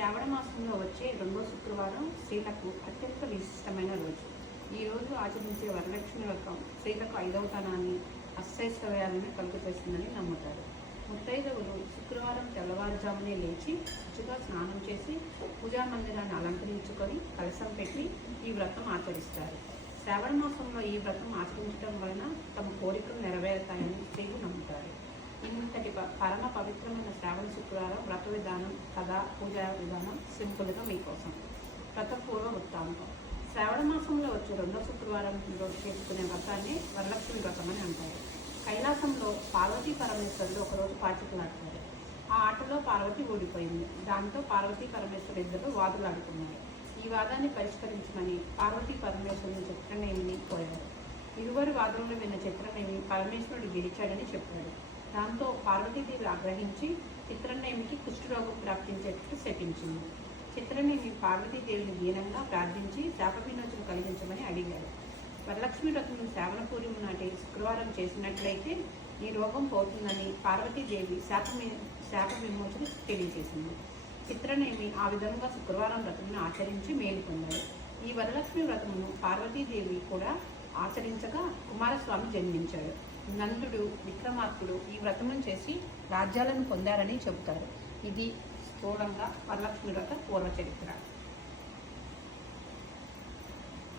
శ్రావణ మాసంలో వచ్చే రెండో శుక్రవారం స్త్రీలకు అత్యంత విశిష్టమైన రోజు. ఈ రోజు ఆచరించే వరలక్ష్మి వ్రతం స్త్రీలకు ఐదవ తనాన్ని అష్టైశ్వర్యాలను కలుగజేస్తుందని నమ్ముతారు. ముత్తైదవులు శుక్రవారం తెల్లవారుజామునే లేచి శుచిగా స్నానం చేసి పూజా మందిరాన్ని అలంకరించుకొని కలసం పెట్టి ఈ వ్రతం ఆచరిస్తారు. శ్రావణ మాసంలో ఈ వ్రతం ఆచరించడం వలన తమ అంతటి పరమ పవిత్రమైన శ్రావణ శుక్రవారం వ్రత విధానం కథ పూజా విధానం సింపుల్గా మీకోసం. వ్రత పూర్వ వృత్తాంతం. శ్రావణ మాసంలో వచ్చే రెండో శుక్రవారం రోజు చేసుకునే వ్రతాన్ని వరలక్ష్మి వ్రతం అని అంటారు. కైలాసంలో పార్వతీ పరమేశ్వరులు ఒకరోజు పాచికలాడతారు ఆ ఆటలో పార్వతి ఓడిపోయింది. దాంతో పార్వతీ పరమేశ్వరు ఇద్దరు వాదులాడుకున్నారు ఈ వాదాన్ని పరిష్కరించమని పార్వతీ పరమేశ్వరుని చిత్రనేమిని కోరారు. ఇరువురు వాదనలు విన్న చిత్రనేమి పరమేశ్వరుడు గెలిచాడని చెప్పాడు. దాంతో పార్వతీదేవి ఆగ్రహించి చిత్రనేమికి కుష్ఠరోగం ప్రాప్తించేటట్టు శపించింది. చిత్రనేమి పార్వతీదేవిని దీనంగా ప్రార్థించి శాప విమోచన కలిగించమని అడిగారు వరలక్ష్మి వ్రతం శ్రావణ పూర్ణిమ నాటి శుక్రవారం చేసినట్లయితే ఈ రోగం పోతుందని పార్వతీదేవి శాప శాప విమోచన తెలియజేసింది. చిత్రనేమి ఆ విధంగా శుక్రవారం వ్రతమును ఆచరించి మేలు పొందాడు. ఈ వరలక్ష్మి వ్రతమును పార్వతీదేవి కూడా ఆచరించగా కుమారస్వామి జన్మించాడు. నందుడు విక్రమార్కుడు ఈ వ్రతమును చేసి రాజ్యాలను పొందారని చెబుతారు. ఇది స్థూలంగా వరలక్ష్మి వ్రత పూర్వ చరిత్ర